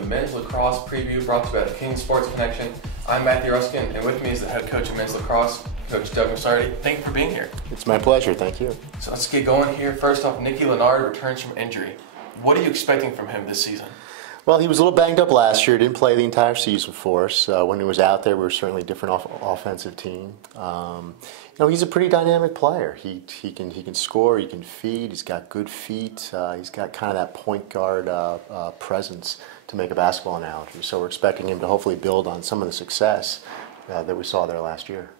the men's lacrosse preview brought to you by the Kenyon Sports Connection. I'm Matthew Ruskan, and with me is the head coach of men's lacrosse, Coach Doug Misarti. Thank you for being here. It's my pleasure, thank you. So let's get going here. First off, Nicky Leonard returns from injury. What are you expecting from him this season? Well, he was a little banged up last year. Didn't play the entire season for us. When he was out there, we were certainly a different offensive team. He's a pretty dynamic player. He can score. He can feed. He's got good feet. He's got kind of that point guard presence to make a basketball analogy. So we're expecting him to hopefully build on some of the success that we saw there last year.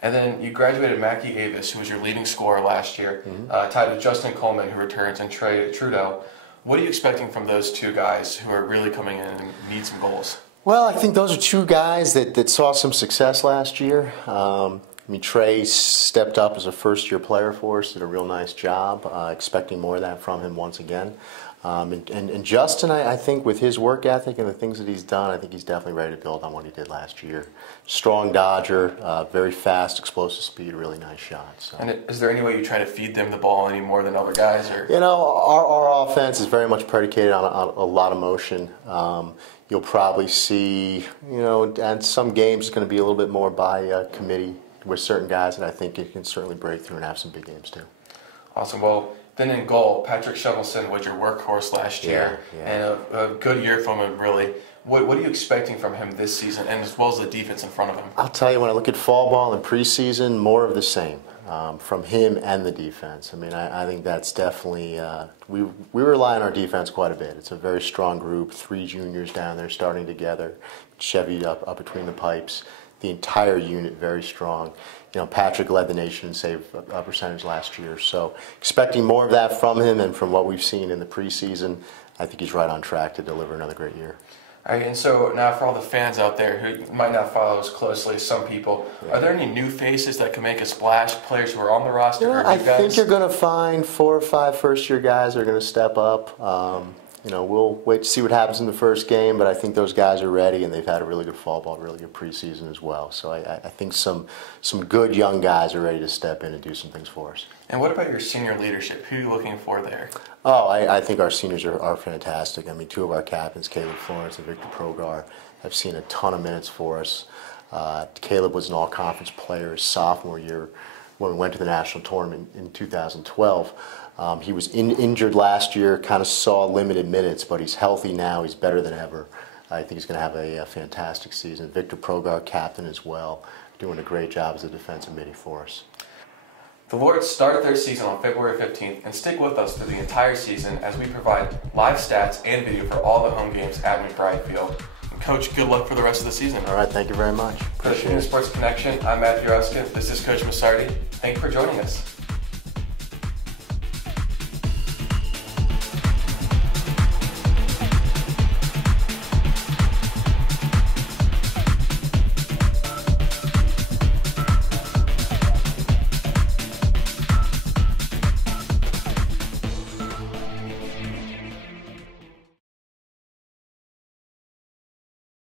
And then you graduated Mackie Avis, who was your leading scorer last year, tied with Justin Coleman, who returns, and Trey Trudeau. What are you expecting from those two guys who are really coming in and need some goals? Well, I think those are two guys that saw some success last year. Trey stepped up as a first-year player for us, did a real nice job. Expecting more of that from him once again. And Justin, I think with his work ethic and the things that he's done, I think he's definitely ready to build on what he did last year. Strong dodger, very fast, explosive speed, really nice shot. So. And is there any way you try to feed them the ball any more than other guys? Or? Our offense is very much predicated on a lot of motion. You'll probably see, and some games it's going to be a little bit more by committee with certain guys that I think it can certainly break through and have some big games too. Awesome. Well, then in goal, Patrick Shovelson was your workhorse last year, and a good year from him, really. What are you expecting from him this season, and as well as the defense in front of him? I'll tell you, when I look at fall ball and preseason, more of the same from him and the defense. I think that's definitely, we rely on our defense quite a bit. It's a very strong group, 3 juniors down there starting together, Chevy up between the pipes. The entire unit very strong. Patrick led the nation in save percentage last year, so expecting more of that from him, and from what we've seen in the preseason, I think he's right on track to deliver another great year. All right, and so now for all the fans out there who might not follow as closely as some people, are there any new faces that can make a splash, players who are on the roster? I think you're going to find 4 or 5 first-year guys that are going to step up. We'll wait to see what happens in the first game, but I think those guys are ready, and they've had a really good fall ball, really good preseason as well. So I think some good young guys are ready to step in and do some things for us. And what about your senior leadership? Who are you looking for there? Oh, I think our seniors are fantastic. 2 of our captains, Caleb Florence and Victor Progar, have seen a ton of minutes for us. Caleb was an all-conference player his sophomore year when we went to the national tournament in 2012. He was injured last year, kind of saw limited minutes, but he's healthy now. He's better than ever. I think he's going to have a fantastic season. Victor Progar, captain as well, doing a great job as a defensive midi for us. The Lords start their season on February 15th, and stick with us through the entire season as we provide live stats and video for all the home games at McBride Field. And Coach, good luck for the rest of the season. All right, thank you very much. For the Kenyon Sports Connection, I'm Matthew Ruskan. This is Coach Misarti. Thank you for joining us.